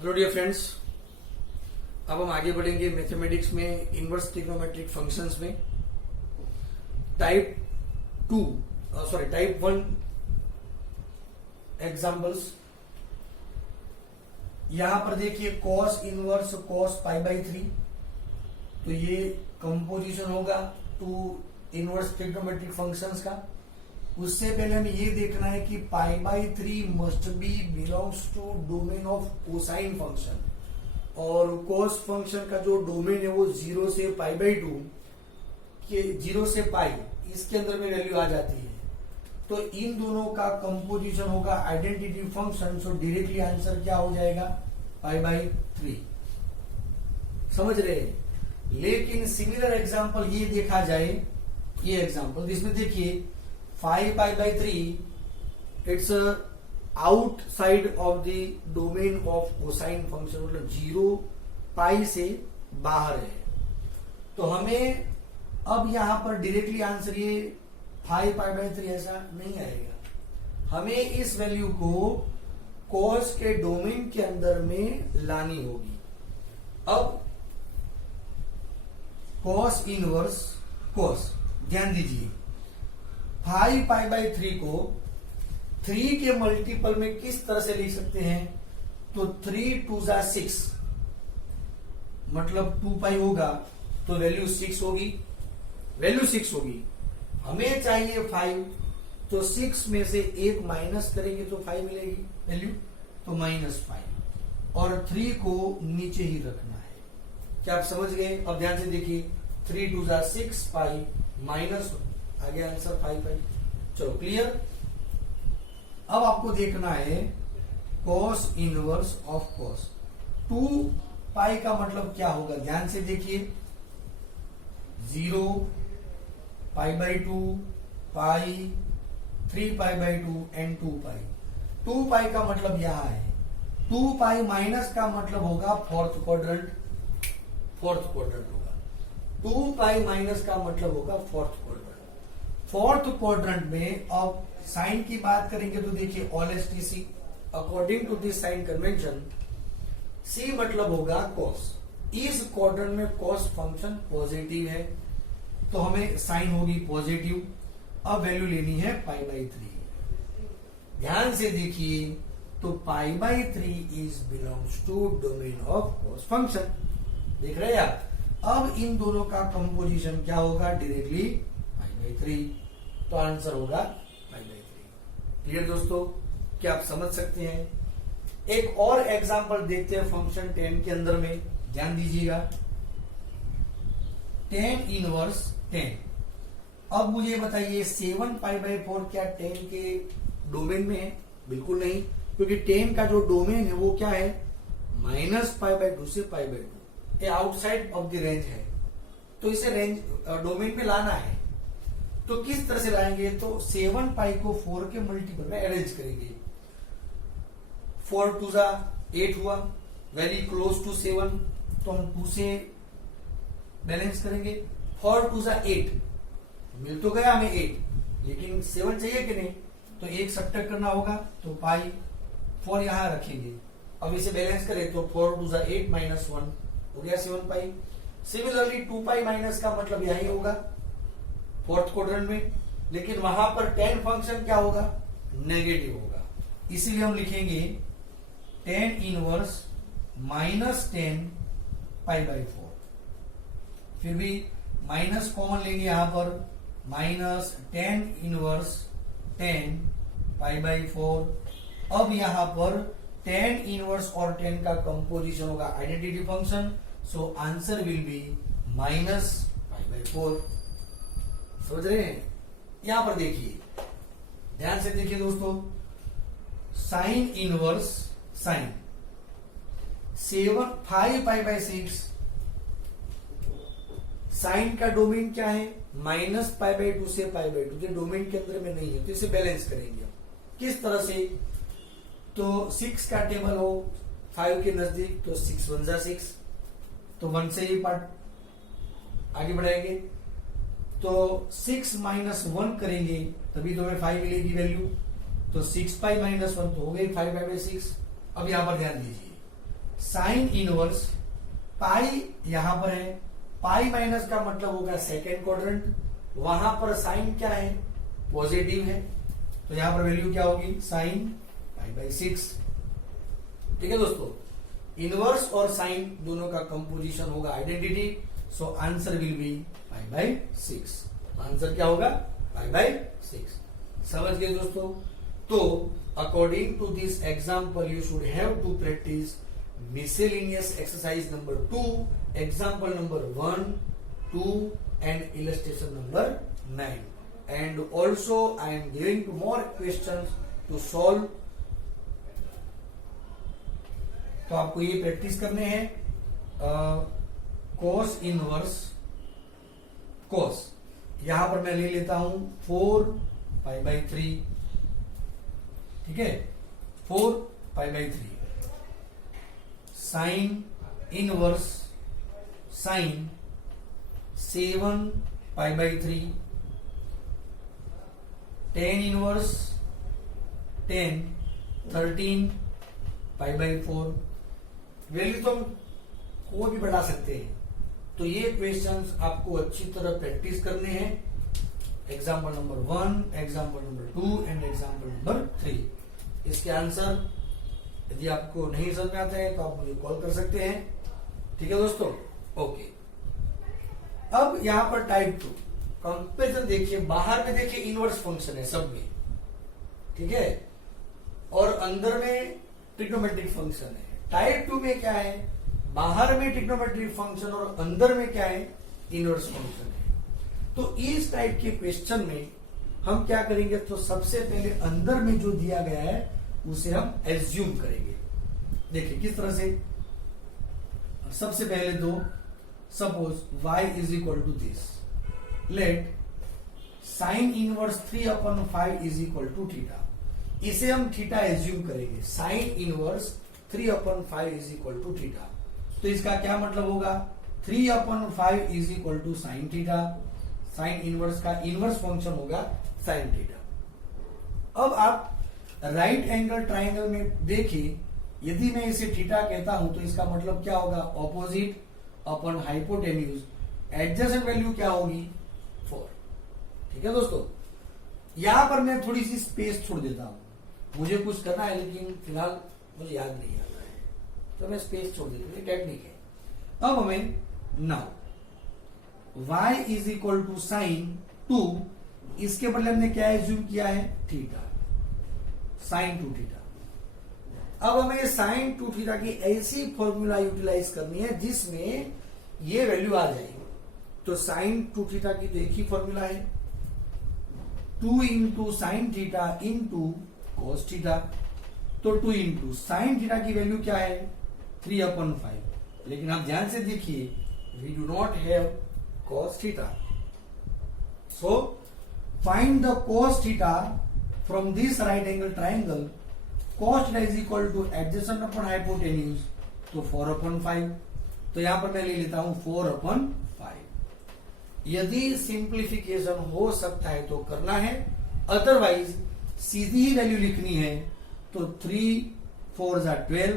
Hello dear friends, अब हम आगे बढ़ेंगे मैथमेटिक्स में इनवर्स ट्रिग्नोमेट्रिक फंक्शंस में टाइप 1 एग्जांपल्स। यहां पर देखिए cos inverse cos pi by 3, तो ये कंपोजिशन होगा टू इनवर्स ट्रिग्नोमेट्रिक फंक्शंस का। उससे पहले हमें ये देखना है कि pi by 3 must be belongs to domain of cosine function, और कोस फंक्शन का जो डोमेन है वो 0 से पाई बाई 2 के 0 से पाई इसके अंदर में वैल्यू आ जाती है। तो इन दोनों का कंपोजिशन होगा आइडेंटिटी फंक्शन। सो डायरेक्टली आंसर क्या हो जाएगा? पाई बाई 3। समझ रहे हैं? लेकिन सिमिलर एग्जांपल ये देखा जाए, ये एग्जांपल जिसमें देखिए 5 pi by 3 it's outside of the domain of cosine function, मतलब 0 पाई से बाहर है। तो हमें अब यहां पर डायरेक्टली आंसर ये 5 पाई बाई 3 ऐसा नहीं आएगा। हमें इस वैल्यू को कोस के डोमेन के अंदर में लानी होगी। अब कोस इनवर्स कोस, ध्यान दीजिए 5 पाई बाई 3 को 3 के मल्टीपल में किस तरह से लिख सकते हैं? तो 3 2 जा 6, मतलब 2 पाई होगा तो वैल्यू 6 होगी, वैल्यू 6 होगी। हमें चाहिए 5, तो 6 में से 1 माइनस करेंगे तो 5 मिलेगी वैल्यू, तो -5, और 3 को नीचे ही रखना है। क्या आप समझ गए? अब ध्यान से देखिए 3 2 जा 6 पाई माइनस आगे आंसर 5 पाई। चलो क्लियर। अब आपको देखना है cos इनवर्स ऑफ cos। 2 पाई का मतलब क्या होगा? ध्यान से देखिए 0 pi by 2 pi 3 pi by 2 and 2 पाई। 2 पाई का मतलब यहां है। 2 पाई माइनस का मतलब होगा फोर्थ क्वाड्रेंट होगा। 2 पाई माइनस का मतलब होगा फोर्थ क्वाड्रेंट में। अब साइन की बात करेंगे तो देखिए all STC according to this sign convention, C मतलब होगा कॉस। इस क्वाड्रेंट में कॉस फंक्शन पॉजिटिव है तो हमें साइन होगी पॉजिटिव। अब वैल्यू लेनी है पाई बाई 3। ध्यान से देखिए तो pi by 3 is belongs to domain of cos function. देख रहे हैं आप? अब इन दोनों का कंपोजिशन क्या होगा? डायरेक्टली पाई बाई 3, तो आंसर होगा पाई बाई 3। क्लियर दोस्तों? क्या आप समझ सकते हैं? एक और एग्जांपल देखते हैं फंक्शन tan के अंदर में। ध्यान दीजिएगा tan इनवर्स tan। अब मुझे बताइए 7 पाई बाई 4 क्या tan के डोमेन में है? बिल्कुल नहीं, क्योंकि tan का जो डोमेन है वो क्या है? -पाई बाई 2 से पाई बाई 2, ये आउटसाइड ऑफ द रेंज है। तो इसे रेंज डोमेन में लाना है। तो किस तरह से लाएंगे? तो 7 पाई को 4 के मल्टीपल में अरेंज करेंगे। 4 2 जा 8 हुआ, वेरी क्लोज टू 7, तो हम 2 से बैलेंस करेंगे। 4 2 जा 8, मिल तो गया हमें 8, लेकिन 7 चाहिए कि नहीं? तो 1 सब्ट्रैक्ट करना होगा, तो पाई 4 यहां रखेंगे। अब इसे बैलेंस करें तो 4 2 जा 8 -1 हो गया 7 पाई। सिमिलरली 2 पाई माइनस का मतलब यही होगा फोर्थ क्वाड्रेंट में, लेकिन वहां पर tan फंक्शन क्या होगा? नेगेटिव होगा। इसीलिए हम लिखेंगे tan इनवर्स -10 पाई बाई 4। फिर भी माइनस कॉमन लेंगे यहां पर, -tan इनवर्स 10 पाई बाई 4। अब यहां पर tan इनवर्स और tan का कंपोजिशन होगा identity function, so answer will be -pi by 4। समझ रहे हैं? यहां पर देखिए, ध्यान से देखिए दोस्तों, sine inverse sine 5 pi by 6, sine का डोमेन क्या है? -पाई बाई 2 से पाई बाई 2, डोमेन के अंदर में नहीं है, तो इसे बैलेंस करेंगे। किस तरह से? तो 6 का टेबल हो 5 के नजदीक, तो 6 1 जा 6, तो 1 से ये पार्ट आगे बढ़ाएंगे, तो 6 -1 करेंगे तभी तो हमें 5 मिलेगी वैल्यू। तो 6 पाई -1 तो हो गई 5 पाई बाई 6। अब यहां पर ध्यान दीजिए साइन इनवर्स पाई यहां पर है, पाई माइनस का मतलब होगा सेकेंड क्वाड्रेंट, वहां पर साइन क्या है, पॉजिटिव है, तो यहां पर वैल्यू क्या होगी, साइन पाई बाई 6। ठीक है दोस्तों, इनवर्स और साइन दोनों का कंपोजिशन होगा identity, so answer will be pi by 6। Answer क्या होगा, पाई बाई 6। समझ गए दोस्तों। तो according to this example you should have to practise miscellaneous exercise number 2, example number 1, 2 and illustration number 9, and also I am giving two more questions to solve। तो आपको ये practice करने हैं, cos इनवर्स cos, यहां पर मैं ले लेता हूं 4 पाई बाई 3, ठीक है, 4 पाई by 3, sign inverse sign 7 pi by 3, tan inverse 10 13 pi by 4। Value तो हम कोई भी बढ़ा सकते हैं, तो ये क्वेश्चंस आपको अच्छी तरह प्रैक्टिस करने हैं। Example number 1, example number 2 and example number 3। इसके आंसर यदि आपको नहीं समझ में आता है तो आप मुझे कॉल कर सकते हैं। ठीक है दोस्तों, ओके। अब यहां पर टाइप 2 कंपेरिजन देखिए, बाहर में देखिए इनवर्स फंक्शन है सब में, ठीक है, और अंदर में ट्रिग्नोमेट्रिक फंक्शन है। टाइप 2 में क्या है, बाहर में ट्रिग्नोमेट्रिक फंक्शन और अंदर में क्या है, इनवर्स फंक्शन है। तो इस टाइप के क्वेश्चन में हम क्या करेंगे, तो सबसे पहले अंदर में जो दिया गया है उसे हम एज्यूम करेंगे। देखिए किस तरह से, सबसे पहले दो, suppose y is equal to this, let sine inverse 3/5 is equal to theta, इसे हम थीटा एज्यूम करेंगे। Sine inverse 3/5 is equal to theta, तो इसका क्या मतलब होगा, 3/5 is equal to sine theta, sine inverse का इनवर्स फंक्शन होगा साइन थीटा। अब आप राइट एंगल ट्राइंगल में देखिए, यदि मैं इसे थीटा कहता हूं तो इसका मतलब क्या होगा, ऑपोजिट अपन हाइपोटेन्यूज, एडजेसेंट वैल्यू क्या होगी, 4। ठीक है दोस्तों, यहां पर मैं थोड़ी सी स्पेस छोड़ देता हूं, मुझे कुछ करना है लेकिन फिलहाल मुझे याद नहीं आता है, तो मैं स्पेस छोड़ देता हूं, ये टेक्निक है। अब हमें now y is equal to sine 2, इसके बदले हमने क्या एज्यूम किया है, थीटा, साइन 2 थीटा। अब हमें साइन 2 थीटा की ऐसी फॉर्मूला यूटिलाइज करनी है जिसमें ये वैल्यू आ जाएगी। तो साइन 2 थीटा की तो एक ही फॉर्मूला है, 2 into sine theta into cos theta. तो 2 इंटू साइन थीटा की वैल्यू क्या है, 3/5, लेकिन आप ध्यान से देखिए, we do not have cos theta, so find the cos theta from this right angle triangle, cos theta is equal to adjacent upon hypotenuse, तो 4/5, तो यहां पर मैं ले लेता हूं 4/5। यदि सिंप्लीफिकेशन हो सकता है तो करना है, अदरवाइज सीधी ही वैल्यू लिखनी है, तो 3 4 12,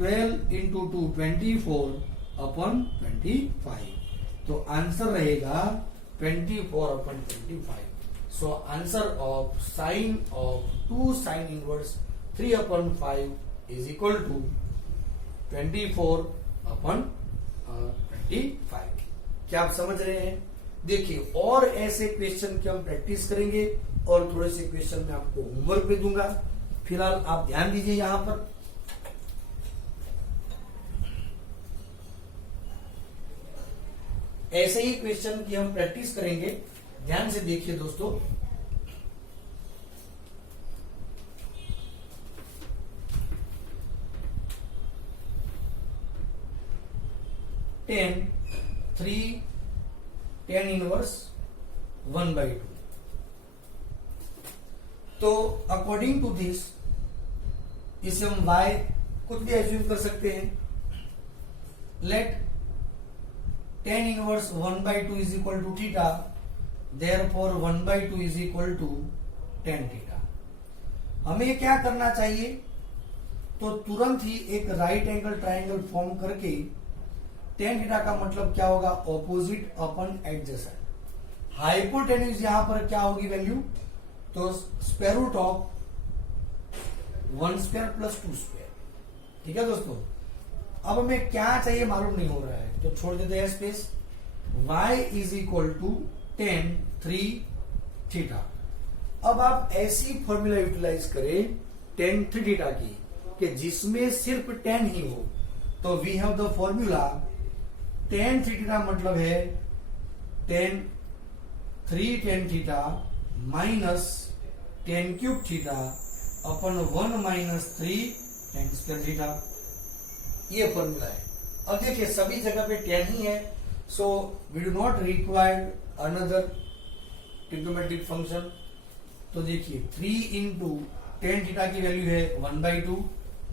12 इंटू 2 24/25, तो आंसर रहेगा 24/25। So answer of sine of 2 sine inverse 3/5 is equal to 24/25। क्या आप समझ रहे हैं? देखिए, और ऐसे क्वेश्चन की हम प्रैक्टिस करेंगे और थोड़े से क्वेश्चन मैं आपको होमवर्क भी दूंगा। फिलहाल आप ध्यान दीजिए, यहां पर ऐसे ही क्वेश्चन की हम प्रैक्टिस करेंगे। ध्यान से देखिए दोस्तों, टेन 1/2, तो अकॉर्डिंग टू दिस इसे हम y कुछ भी एज्यूम कर सकते हैं। लेट tan inverse 1/2 is equal to theta, therefore 1/2 is equal to tan theta. हमें क्या करना चाहिए, तो तुरंत ही एक राइट एंगल ट्राइंगल फॉर्म करके टेन थीटा का मतलब क्या होगा, ऑपोजिट अपन एडजेसेंट। हाइपोटेन्यूज यहां पर क्या होगी वैल्यू, तो square root of 1 square plus 2 square. ठीक है दोस्तों, अब हमें क्या चाहिए मालूम नहीं हो रहा है तो छोड़ देते हैं space. y is equal to tan 3 theta. अब आप ऐसी फॉर्मूला यूटिलाइज करें टेन 3 थीटा की कि जिसमें सिर्फ 10 ही हो, तो we have the formula tan 3 theta मतलब है tan 3 theta minus 10 cube theta upon 1 minus 3 tan square theta. ये फॉर्मूला है। अब देखिए सभी जगह पे 10 ही है, so we do not required another trigonometric function. तो देखिए 3 इंटू टेन थीटा की वैल्यू है 1/2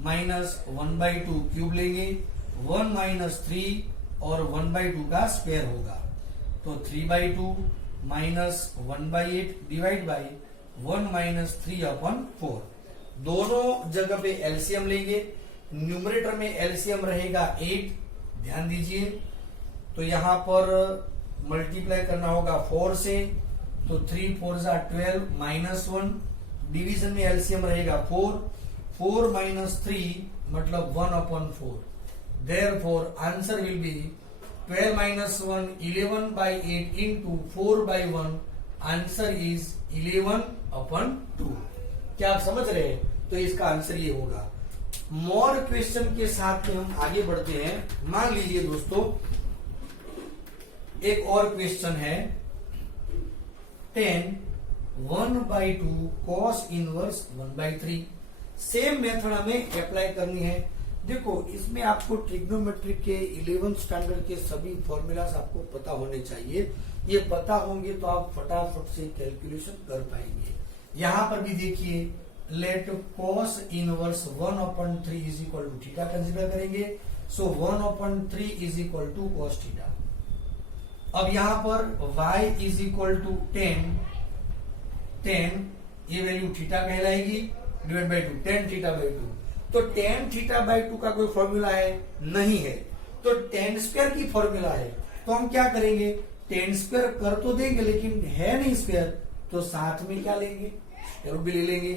माइनस 1/2 क्यूब लेंगे, 1 माइनस 3 और 1/2 का स्क्वायर होगा, तो 3/2 माइनस 1/8 डिवाइड बाई 1 माइनस 3/4। दोनों जगह पे एलसीएम लेंगे। न्यूमरेटर में एलसीएम रहेगा 8, ध्यान दीजिए। तो यहां पर मल्टीप्लाई करना होगा 4 से, तो 3 4 12 माइनस 1। डिवीजन में एलसीएम रहेगा 4 माइनस 3 मतलब 1/4। Therefore answer will B 12 minus 1 11/8 into 4/1। Answer is 11/2। क्या आप समझ रहे हैं? तो इसका आंसर ये होगा। मोर क्वेश्चन के साथ में हम आगे बढ़ते हैं। मान लीजिए दोस्तों एक और क्वेश्चन है 10 1/2 cos इनवर्स 1/3। सेम मेथड हमें अप्लाई करनी है। देखो इसमें आपको ट्रिग्नोमेट्रिक के 11th स्टैंडर्ड के सभी फॉर्मूलाज आपको पता होने चाहिए। ये पता होंगे तो आप फटाफट से कैलकुलेशन कर पाएंगे। यहां पर भी देखिए let cos inverse 1/3 is equal to theta consider करेंगे, so 1/3 is equal to cos theta. अब यहां पर y इज इक्वल टू 10 ये वैल्यू थीटा कहलाएगी डिवाइड बाई 2 10 थीटा बाई 2। तो 10 थीटा बाई 2 का कोई फॉर्मूला है नहीं है, तो 10 स्क्वायर की फॉर्मूला है। तो हम क्या करेंगे, 10 स्क्वायर कर तो देंगे लेकिन है नहीं स्क्वायर, तो साथ में क्या लेंगे, रूट भी ले लेंगे।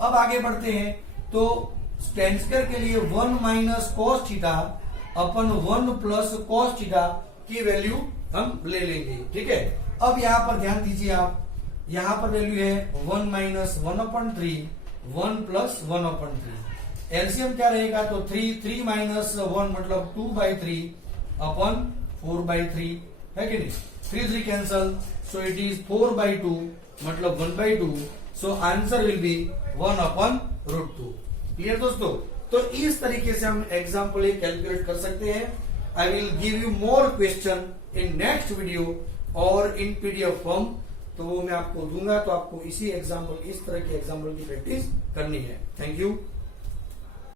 अब आगे बढ़ते हैं, तो 10 स्क्वायर के लिए 1 minus cos theta upon 1 plus cos theta की वैल्यू हम ले लेंगे। ठीक है, अब यहां पर ध्यान दीजिए आप, यहां पर वैल्यू है 1 माइनस 1/3 1 प्लस 1/3। एलसीएम क्या रहेगा, तो 3 माइनस 1 मतलब 2/3 अपन 4/3 है कि नहीं। 3 कैंसल, सो इट इज 4/2 मतलब 1/2। सो आंसर विल बी 1/√2। क्लियर दोस्तों। तो इस तरीके से हम एग्जाम्पल कैलकुलेट कर सकते हैं। I will give you more question in next video और इन पीडीएफ फॉर्म, तो वो मैं आपको दूंगा। तो आपको इसी एग्जाम्पल, इस तरह के एग्जाम्पल की प्रैक्टिस करनी है। Thank you.